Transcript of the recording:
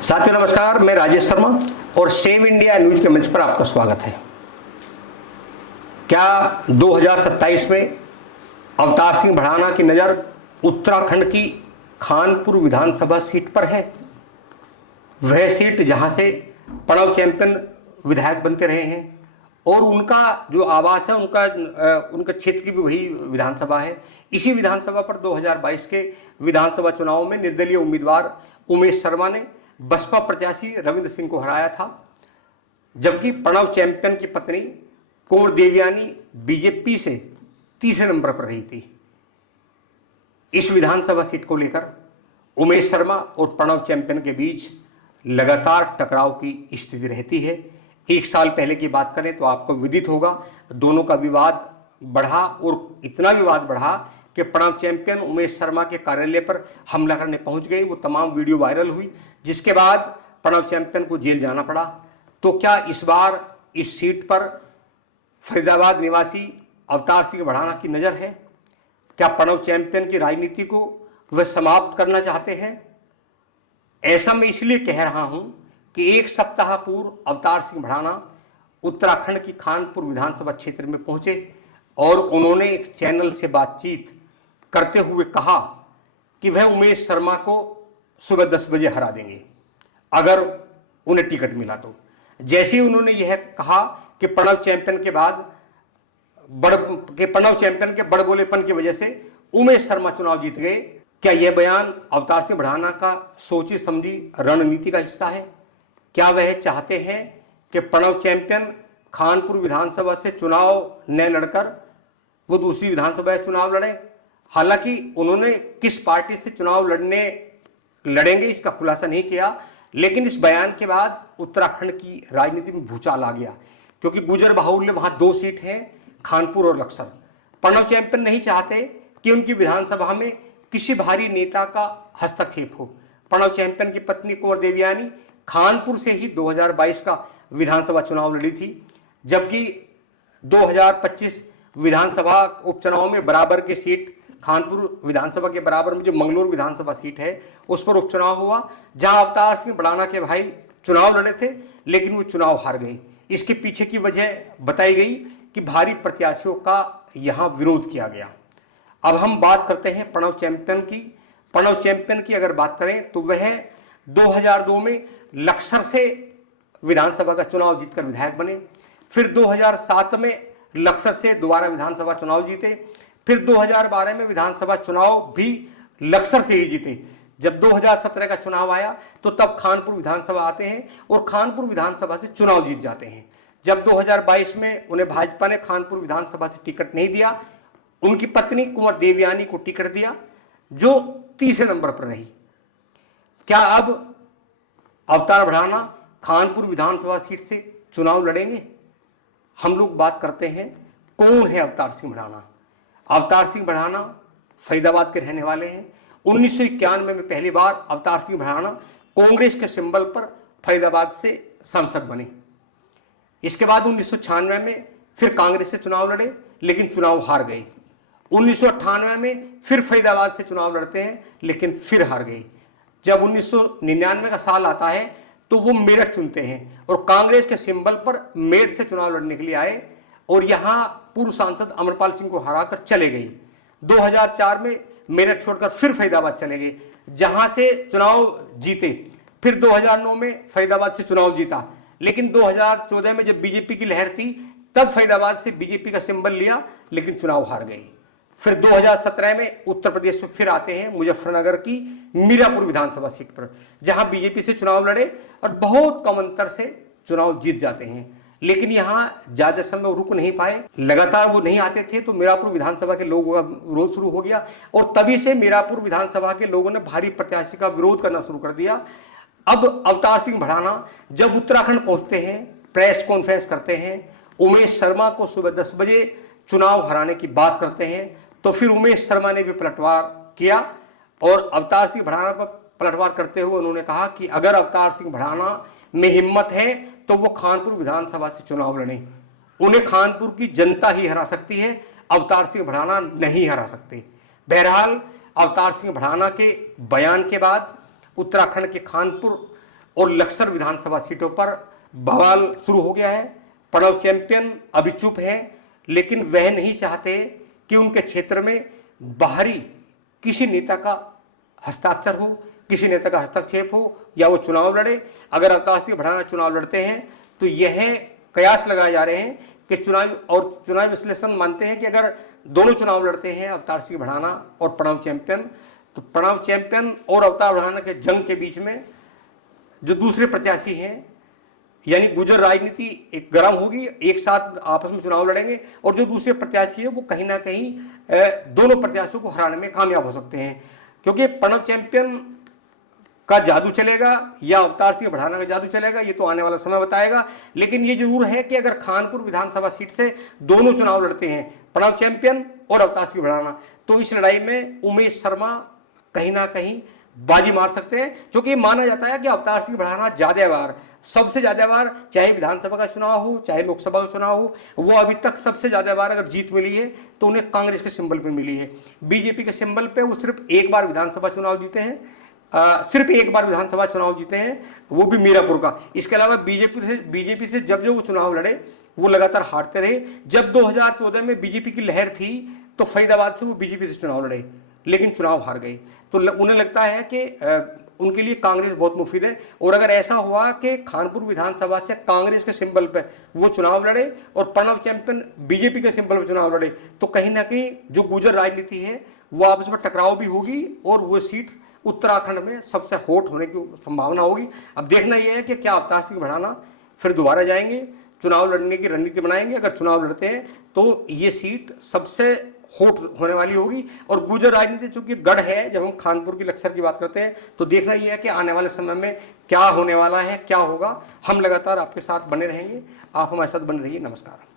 साथियों नमस्कार, मैं राजेश शर्मा और सेव इंडिया न्यूज के मंच पर आपका स्वागत है। क्या 2027 में अवतार सिंह भड़ाना की नज़र उत्तराखंड की खानपुर विधानसभा सीट पर है? वह सीट जहां से प्रणव चैंपियन विधायक बनते रहे हैं और उनका जो आवास है उनका क्षेत्र की भी वही विधानसभा है। इसी विधानसभा पर 2022 के विधानसभा चुनाव में निर्दलीय उम्मीदवार उमेश शर्मा ने बसपा प्रत्याशी रविंद्र सिंह को हराया था, जबकि प्रणव चैंपियन की पत्नी कुंवर देवयानी बीजेपी से तीसरे नंबर पर रही थी। इस विधानसभा सीट को लेकर उमेश शर्मा और प्रणव चैंपियन के बीच लगातार टकराव की स्थिति रहती है। एक साल पहले की बात करें तो आपको विदित होगा, दोनों का विवाद बढ़ा और इतना विवाद बढ़ा कि प्रणव चैंपियन उमेश शर्मा के कार्यालय पर हमला करने पहुंच गए। वो तमाम वीडियो वायरल हुई, जिसके बाद प्रणव चैंपियन को जेल जाना पड़ा। तो क्या इस बार इस सीट पर फरीदाबाद निवासी अवतार सिंह भड़ाना की नज़र है? क्या प्रणव चैंपियन की राजनीति को वह समाप्त करना चाहते हैं? ऐसा मैं इसलिए कह रहा हूं कि एक सप्ताह पूर्व अवतार सिंह भड़ाना उत्तराखंड की खानपुर विधानसभा क्षेत्र में पहुंचे और उन्होंने एक चैनल से बातचीत करते हुए कहा कि वह उमेश शर्मा को सुबह 10 बजे हरा देंगे अगर उन्हें टिकट मिला तो। जैसे ही उन्होंने यह कहा कि प्रणव चैंपियन के बड़बोलेपन की वजह से उमेश शर्मा चुनाव जीत गए, क्या यह बयान अवतार सिंह भड़ाना का सोची समझी रणनीति का हिस्सा है? क्या वह चाहते हैं कि प्रणव चैंपियन खानपुर विधानसभा से चुनाव न लड़कर वो दूसरी विधानसभा से चुनाव लड़े? हालांकि उन्होंने किस पार्टी से चुनाव लड़ेंगे इसका खुलासा नहीं किया, लेकिन इस बयान के बाद उत्तराखंड की राजनीति में भूचाल आ गया, क्योंकि गुजर बाहुल्य वहां 2 सीट हैं, खानपुर और लक्सर। प्रणव चैंपियन नहीं चाहते कि उनकी विधानसभा में किसी भारी नेता का हस्तक्षेप हो। प्रणव चैंपियन की पत्नी कुंवर देवयानी खानपुर से ही 2022 का विधानसभा चुनाव लड़ी थी, जबकि 2025 विधानसभा उपचुनाव में बराबर की सीट खानपुर विधानसभा के बराबर में जो मंगलोर विधानसभा सीट है उस पर उपचुनाव हुआ, जहां अवतार सिंह भड़ाना के भाई चुनाव लड़े थे, लेकिन वो चुनाव हार गए। इसके पीछे की वजह बताई गई कि भारी प्रत्याशियों का यहां विरोध किया गया। अब हम बात करते हैं प्रणव चैंपियन की। प्रणव चैंपियन की अगर बात करें तो वह 2002 में लक्सर से विधानसभा का चुनाव जीतकर विधायक बने। फिर 2007 में लक्सर से दोबारा विधानसभा चुनाव जीते। फिर 2012 में विधानसभा चुनाव भी लक्सर से ही जीते। जब 2017 का चुनाव आया तो तब खानपुर विधानसभा आते हैं और खानपुर विधानसभा से चुनाव जीत जाते हैं। जब 2022 में उन्हें भाजपा ने खानपुर विधानसभा से टिकट नहीं दिया, उनकी पत्नी कुंवर देवयानी को टिकट दिया, जो तीसरे नंबर पर रही। क्या अब अवतार भड़ाना खानपुर विधानसभा सीट से चुनाव लड़ेंगे? हम लोग बात करते हैं कौन है अवतार सिंह भड़ाना। अवतार सिंह भड़ाना फरीदाबाद के रहने वाले हैं। 1991 में पहली बार अवतार सिंह भड़ाना कांग्रेस के सिंबल पर फरीदाबाद से सांसद बने। इसके बाद 1996 में फिर कांग्रेस से चुनाव लड़े, लेकिन चुनाव हार गए। 1998 में फिर फरीदाबाद से चुनाव लड़ते हैं, लेकिन फिर हार गए। जब 1999 का साल आता है तो वो मेरठ चुनते हैं और कांग्रेस के सिंबल पर मेरठ से चुनाव लड़ने के लिए आए और यहां पूर्व सांसद अमरपाल सिंह को हराकर चले गए। 2004 में मेरठ छोड़कर फिर फरीदाबाद चले गए, जहां से चुनाव जीते। फिर 2009 में फरीदाबाद से चुनाव जीता, लेकिन 2014 में जब बीजेपी की लहर थी तब फरीदाबाद से बीजेपी का सिंबल लिया, लेकिन चुनाव हार गए। फिर 2017 में उत्तर प्रदेश में फिर आते हैं मुजफ्फरनगर की मीरापुर विधानसभा सीट पर, जहां बीजेपी से चुनाव लड़े और बहुत कम अंतर से चुनाव जीत जाते हैं, लेकिन यहां ज्यादा समय रुक नहीं पाए। लगातार वो नहीं आते थे तो मीरापुर विधानसभा के लोगों का विरोध शुरू हो गया और तभी से मीरापुर विधानसभा के लोगों ने भारी प्रत्याशी का विरोध करना शुरू कर दिया। अब अवतार सिंह भड़ाना जब उत्तराखंड पहुंचते हैं, प्रेस कॉन्फ्रेंस करते हैं, उमेश शर्मा को सुबह 10 बजे चुनाव हराने की बात करते हैं, तो फिर उमेश शर्मा ने भी पलटवार किया और अवतार सिंह भड़ाना पर पलटवार करते हुए उन्होंने कहा कि अगर अवतार सिंह भड़ाना में हिम्मत है तो वो खानपुर विधानसभा से चुनाव लड़ें। उन्हें खानपुर की जनता ही हरा सकती है, अवतार सिंह भड़ाना नहीं हरा सकते। बहरहाल अवतार सिंह भड़ाना के बयान के बाद उत्तराखंड के खानपुर और लक्सर विधानसभा सीटों पर बवाल शुरू हो गया है। प्रणव चैंपियन अभी चुप है, लेकिन वह नहीं चाहते कि उनके क्षेत्र में बाहरी किसी नेता का हस्ताक्षर हो, किसी नेता का हस्तक्षेप हो या वो चुनाव लड़े। अगर अवतार सिंह भड़ाना चुनाव लड़ते हैं तो यह कयास लगाए जा रहे हैं कि चुनाव विश्लेषण मानते हैं कि अगर दोनों चुनाव लड़ते हैं अवतार सिंह भड़ाना और प्रणव चैंपियन, तो प्रणव चैंपियन और अवतार भड़ाना के जंग के बीच में जो दूसरे प्रत्याशी हैं, यानी गुर्जर राजनीति एक गर्म होगी, एक साथ आपस में चुनाव लड़ेंगे और जो दूसरे प्रत्याशी है वो कहीं ना कहीं दोनों प्रत्याशियों को हराने में कामयाब हो सकते हैं। क्योंकि प्रणव चैंपियन का जादू चलेगा या अवतार सिंह भड़ाना का जादू चलेगा, ये तो आने वाला समय बताएगा। लेकिन ये जरूर है कि अगर खानपुर विधानसभा सीट से दोनों चुनाव लड़ते हैं, प्रणव चैंपियन और अवतार सिंह भड़ाना, तो इस लड़ाई में उमेश शर्मा कहीं ना कहीं बाजी मार सकते हैं। क्योंकि माना जाता है कि अवतार सिंह भड़ाना ज्यादा बार, सबसे ज्यादा बार, चाहे विधानसभा का चुनाव हो चाहे लोकसभा का चुनाव हो, वो अभी तक सबसे ज्यादा बार अगर जीत मिली है तो उन्हें कांग्रेस के सिंबल पे मिली है। बीजेपी के सिंबल पे वो सिर्फ एक बार विधानसभा चुनाव जीते हैं, सिर्फ एक बार विधानसभा चुनाव जीते हैं, वो भी मीरापुर का। इसके अलावा बीजेपी से जब जो वो चुनाव लड़े वो लगातार हारते रहे। जब 2014 में बीजेपी की लहर थी तो फरीदाबाद से वो बीजेपी से चुनाव लड़े, लेकिन चुनाव हार गए। तो उन्हें लगता है कि उनके लिए कांग्रेस बहुत मुफीद है। और अगर ऐसा हुआ कि खानपुर विधानसभा से कांग्रेस के सिंबल पे वो चुनाव लड़े और प्रणव चैंपियन बीजेपी के सिंबल पे चुनाव लड़े, तो कहीं ना कहीं जो गुर्जर राजनीति है वो आपस में टकराव भी होगी और वो सीट उत्तराखंड में सबसे हॉट होने की संभावना होगी। अब देखना यह है कि क्या अवतार सिंह भड़ाना फिर दोबारा जाएंगे, चुनाव लड़ने की रणनीति बनाएंगे। अगर चुनाव लड़ते हैं तो ये सीट सबसे हॉट होने वाली होगी। और गुर्जर राजनीति चूंकि गढ़ है, जब हम खानपुर की लक्सर की बात करते हैं तो देखना यह है कि आने वाले समय में क्या होने वाला है, क्या होगा। हम लगातार आपके साथ बने रहेंगे, आप हमारे साथ बने रहिए। नमस्कार।